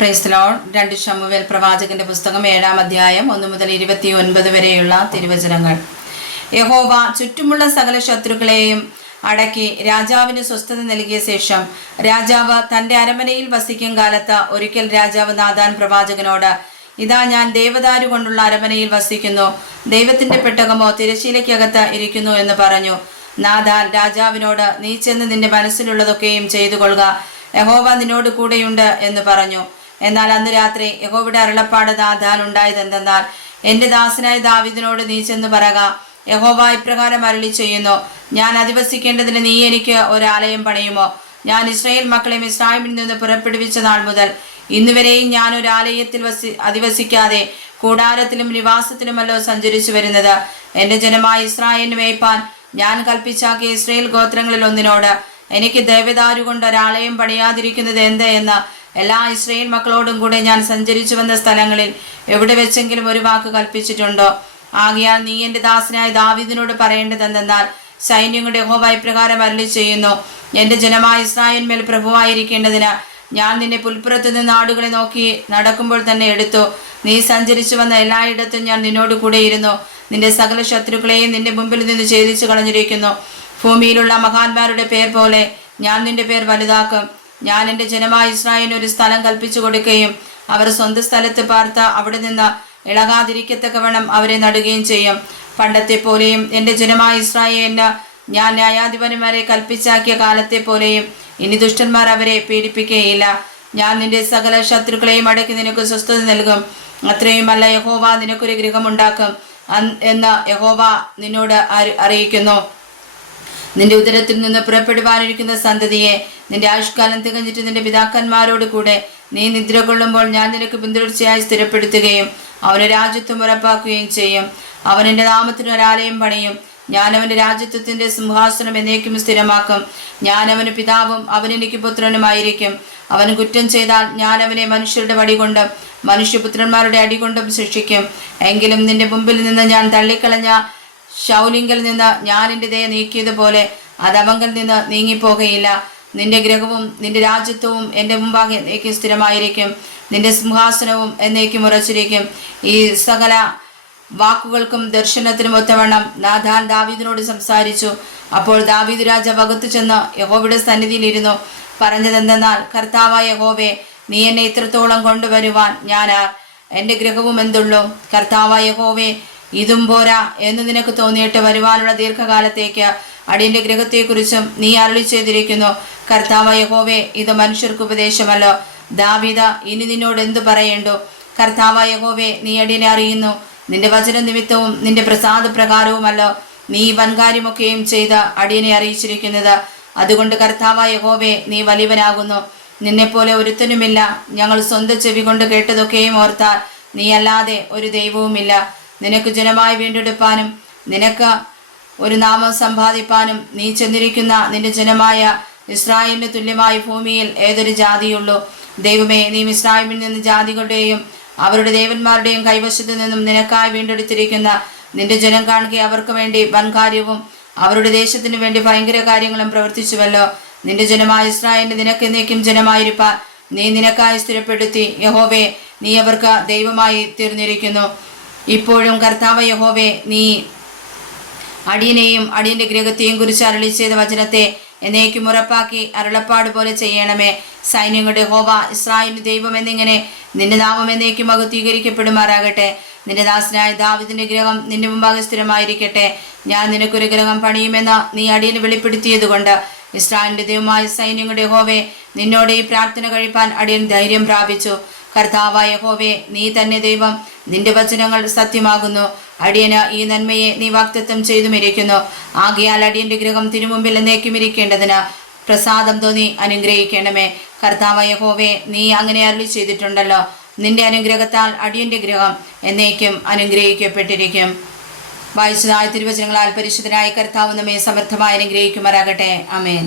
Praise the Lord. 2 ശമൂവേൽ പ്രവാചകന്റെ പുസ്തകം 7-ാം അധ്യായം 1 മുതൽ 29 വരെയുള്ള തിരുവചനങ്ങൾ. യഹോവ ചുറ്റുമുള്ള സകല ശത്രുക്കളെയും അടക്കി രാജാവിന് സ്വസ്ഥത നൽകിയ ശേഷം രാജാവ് തന്റെ അരമനയിൽ വസിക്കും കാലത്ത് ഒരിക്കൽ രാജാവ് നാഥാൻ പ്രവാചകനോട്, ഇതാ ഞാൻ ദേവദാരു കൊണ്ടുള്ള അരമനയിൽ വസിക്കുന്നു, ദൈവത്തിന്റെ പെട്ടകമോ തിരശ്ശീലയ്ക്കകത്ത് ഇരിക്കുന്നു എന്ന് പറഞ്ഞു. നാഥാൻ രാജാവിനോട്, നീ ചെന്ന് നിന്റെ മനസ്സിലുള്ളതൊക്കെയും ചെയ്തു കൊള്ളുക, യഹോവ നിന്നോട് കൂടെയുണ്ട് എന്ന് പറഞ്ഞു. എന്നാൽ അന്ന് രാത്രി യഹോവയുടെ അരുളപ്പാട് നാഥാൻ ഉണ്ടായതെന്തെന്നാൽ, എന്റെ ദാസനായ ദാവീദിനോട് നീ ചെന്ന് പറക, യഹോവ ഇപ്രകാരം അരുളി ചെയ്യുന്നു, ഞാൻ അധിവസിക്കേണ്ടതിന് നീ എനിക്ക് ഒരാലയം പണിയുമോ? ഞാൻ ഇസ്രായേൽ മക്കളെ മിസ്രയീമിൽ നിന്ന് പുറപ്പെടുവിച്ച നാൾ മുതൽ ഇന്നുവരെയും ഞാൻ ഒരാലയത്തിൽ അധിവസിക്കാതെ കൂടാരത്തിലും നിവാസത്തിലുമല്ലോ സഞ്ചരിച്ചു വരുന്നത്. എന്റെ ജനമായ ഇസ്രായേലിന് മേയ്പാൻ ഞാൻ കൽപ്പിച്ചാക്കിയ ഇസ്രായേൽ ഗോത്രങ്ങളിൽ ഒന്നിനോട് എനിക്ക് ദേവദാരു കൊണ്ട് ഒരാലയം പണിയാതിരിക്കുന്നത് എന്ത് എന്ന് എല്ലാ ഇസ്രായേൽ മക്കളോടും കൂടെ ഞാൻ സഞ്ചരിച്ചു വന്ന സ്ഥലങ്ങളിൽ എവിടെ വെച്ചെങ്കിലും ഒരു വാക്ക് കൽപ്പിച്ചിട്ടുണ്ടോ? ആകയാൽ നീ എന്റെ ദാസനായ ദാവീദിനോട് പറയേണ്ടതെന്തെന്നാൽ, സൈന്യങ്ങളുടെ യഹോവ ഇപ്രകാരം അരുളി ചെയ്യുന്നു, എന്റെ ജനമായ ഇസ്രായേലിന്മേൽ പ്രഭുവായിരിക്കേണ്ടതിന് ഞാൻ നിന്നെ പുൽപ്പുറത്ത് നിന്ന് ആടുകളെ നോക്കി നടക്കുമ്പോൾ തന്നെ എടുത്തു. നീ സഞ്ചരിച്ചു വന്ന എല്ലായിടത്തും ഞാൻ നിന്നോട് കൂടെ ഇരുന്നു. നിന്റെ സകല ശത്രുക്കളെയും നിന്റെ മുമ്പിൽ നിന്ന് ഛേദിച്ചു കളഞ്ഞിരിക്കുന്നു. ഭൂമിയിലുള്ള മഹാന്മാരുടെ പേർ പോലെ ഞാൻ നിന്റെ പേർ വലുതാക്കും. ഞാൻ എൻ്റെ ജനമായ ഇസ്രായേലിന് ഒരു സ്ഥലം കൽപ്പിച്ചു കൊടുക്കുകയും അവർ സ്വന്തം സ്ഥലത്ത് പാർത്ത് അവിടെ നിന്ന് ഇളകാതിരിക്കത്തക്കവണ്ണം അവരെ നടുകയും ചെയ്യും. പണ്ടത്തെ പോലെയും എൻ്റെ ജനമായ ഇസ്രായേലിന് ഞാൻ ന്യായാധിപന്മാരെ കൽപ്പിച്ചാക്കിയ കാലത്തെ പോലെയും ഇനി ദുഷ്ടന്മാർ അവരെ പീഡിപ്പിക്കുകയില്ല. ഞാൻ നിന്റെ സകല ശത്രുക്കളെയും അടക്കി നിനക്ക് സ്വസ്ഥത നൽകും. അത്രയുമല്ല, യഹോവ നിനക്കൊരു ഗൃഹമുണ്ടാക്കും എന്ന് യഹോവ നിന്നോട് അറിയിക്കുന്നു. നിന്റെ ഉദരത്തിൽ നിന്ന് പുറപ്പെടുവാനിരിക്കുന്ന സന്തതിയെ നിന്റെ ആയുഷ്കാലം തികഞ്ഞിട്ട് നിന്റെ പിതാക്കന്മാരോട് കൂടെ നീ നിദ്ര കൊള്ളുമ്പോൾ ഞാൻ നിനക്ക് പിന്തുടർച്ചയായി സ്ഥിരപ്പെടുത്തുകയും അവന് രാജ്യത്വം ഉറപ്പാക്കുകയും ചെയ്യും. അവൻ എൻ്റെ നാമത്തിന് ഒരാലയം പണിയും. ഞാൻ അവൻ്റെ രാജ്യത്വത്തിൻ്റെ സിംഹാസനം എന്നേക്കും സ്ഥിരമാക്കും. ഞാൻ അവന് പിതാവും അവൻ എനിക്ക് പുത്രനുമായിരിക്കും. അവൻ കുറ്റം ചെയ്താൽ ഞാൻ അവനെ മനുഷ്യരുടെ വടി കൊണ്ടും മനുഷ്യപുത്രന്മാരുടെ അടി കൊണ്ടും ശിക്ഷിക്കും. എങ്കിലും നിന്റെ മുമ്പിൽ നിന്ന് ഞാൻ തള്ളിക്കളഞ്ഞ ശൗലിങ്കൽ നിന്ന് ഞാൻ എൻ്റെ ദയ നീക്കിയതുപോലെ അത് അവങ്കൽ നിന്ന് നീങ്ങിപ്പോകയില്ല. നിന്റെ ഗ്രഹവും നിന്റെ രാജ്യത്വവും എൻ്റെ മുമ്പാകെ എന്നേക്കും സ്ഥിരമായിരിക്കും. നിന്റെ സിംഹാസനവും എന്നേക്കും ഉറച്ചിരിക്കും. ഈ സകല വാക്കുകൾക്കും ദർശനത്തിനും ഒത്തവണ്ണം നാഥാൻ ദാവീദിനോട് സംസാരിച്ചു. അപ്പോൾ ദാവീദ് രാജാവ് അകത്തു ചെന്ന് യഹോവയുടെ സന്നിധിയിലിരുന്നു. പറഞ്ഞതെന്തെന്നാൽ, കർത്താവായ യഹോവേ, നീ എന്നെ ഇത്രത്തോളം കൊണ്ടുവരുവാൻ ഞാനാർ? എൻ്റെ ഗൃഹവും എന്തുള്ളൂ? കർത്താവായ യഹോവേ, ഇതും പോരാ എന്ന് നിനക്ക് തോന്നിയിട്ട് വരുവാനുള്ള ദീർഘകാലത്തേക്ക് അടിയന്റെ ഗൃഹത്തെക്കുറിച്ചും നീ അരുളി ചെയ്തിരിക്കുന്നു. കർത്താവായ യഹോവേ, ഇത് മനുഷ്യർക്ക് ഉപദേശമല്ലോ. ദാവീദ, ഇനി നിന്നോട് എന്തു പറയേണ്ടു? കർത്താവായ യഹോവേ, നീ അടിയനെ അറിയുന്നു. നിന്റെ വചന നിമിത്തവും നിന്റെ പ്രസാദ പ്രകാരവുമല്ലോ നീ വൻകാര്യമൊക്കെയും ചെയ്ത് അടിയനെ അറിയിച്ചിരിക്കുന്നത്. അതുകൊണ്ട് കർത്താവായ യഹോവേ, നീ വലിയവനാകുന്നു. നിന്നെപ്പോലെ ഒരുത്തനുമില്ല. ഞങ്ങൾ സ്വന്തം ചെവി കൊണ്ട് കേട്ടതൊക്കെയും ഓർത്താൽ നീ അല്ലാതെ ഒരു ദൈവവുമില്ല. നിനക്ക് ജനമായി വീണ്ടെടുപ്പാനും നിനക്ക് ഒരു നാമം സമ്പാദിപ്പാനും നീ ചെന്നിരിക്കുന്ന നിന്റെ ജനമായ ഇസ്രായേലിന് തുല്യമായ ഭൂമിയിൽ ഏതൊരു ജാതിയുള്ളൂ? ദൈവമേ, നീ ഇസ്രായേലിൽ നിന്ന് ജാതികളുടെയും അവരുടെ ദേവന്മാരുടെയും കൈവശത്തു നിന്നും നിനക്കായി വീണ്ടെടുത്തിരിക്കുന്ന നിന്റെ ജനം കാണുക അവർക്ക് വേണ്ടി വൻകാര്യവും അവരുടെ ദേശത്തിനു വേണ്ടി ഭയങ്കര കാര്യങ്ങളും പ്രവർത്തിച്ചുവല്ലോ. നിന്റെ ജനമായ ഇസ്രായേലിന് നിനക്ക് എന്നേക്കും ജനമായിരിക്കാൻ നീ നിനക്കായി സ്ഥിരപ്പെടുത്തി. യഹോവേ, നീ അവർക്ക് ദൈവമായി തീർന്നിരിക്കുന്നു. ഇപ്പോഴും കർത്താവ് യഹോവേ, നീ അടിയനെയും അടിയന്റെ ഗൃഹത്തെയും കുറിച്ച് അരുളി ചെയ്ത വചനത്തെ എന്നേക്കും ഉറപ്പാക്കി അരുളപ്പാട് പോലെ ചെയ്യണമേ. സൈന്യങ്ങളുടെ യഹോവ ഇസ്രായേലിന് ദൈവം എന്നിങ്ങനെ നിന്റെ നാമം എന്നേക്കും മഹത്വീകരിക്കപ്പെടുമാറാകട്ടെ. നിന്റെ ദാസനായ ദാവീദിന്റെ ഗൃഹം നിന്റെ മുമ്പാകെ സ്ഥിരമായിരിക്കട്ടെ. ഞാൻ നിനക്കൊരു ഗൃഹം പണിയുമെന്ന് നീ അടിയന് വെളിപ്പെടുത്തിയത് കൊണ്ട് ഇസ്രായേലിന്റെ ദൈവമായ സൈന്യങ്ങളുടെ യഹോവേ, നിന്നോട് ഈ പ്രാർത്ഥന കഴിപ്പാൻ അടിയൻ ധൈര്യം പ്രാപിച്ചു. കർത്താവായ യഹോവേ, നീ തന്നെ ദൈവം. നിന്റെ വചനങ്ങൾ സത്യമാകുന്നു. അടിയന് ഈ നന്മയെ നീ വാഗ്ദത്തം ചെയ്തുമിരിക്കുന്നു. ആകയാൽ അടിയന്റെ ഗൃഹം തിരുമുമ്പിൽ എന്നേക്കും ഇരിക്കേണ്ടതിന് പ്രസാദം തോന്നി അനുഗ്രഹിക്കണമേ. കർത്താവായ യഹോവേ, നീ അങ്ങനെ അരുളി ചെയ്തിട്ടുണ്ടല്ലോ. നിന്റെ അനുഗ്രഹത്താൽ അടിയന്റെ ഗൃഹം എന്നേക്കും അനുഗ്രഹിക്കപ്പെട്ടിരിക്കും. വായിച്ചതായ തിരുവചനങ്ങളാൽ പരിശുദ്ധനായ കർത്താവ് നമ്മെ സമർത്ഥമായി അനുഗ്രഹിക്കുമാറാകട്ടെ. ആമേൻ.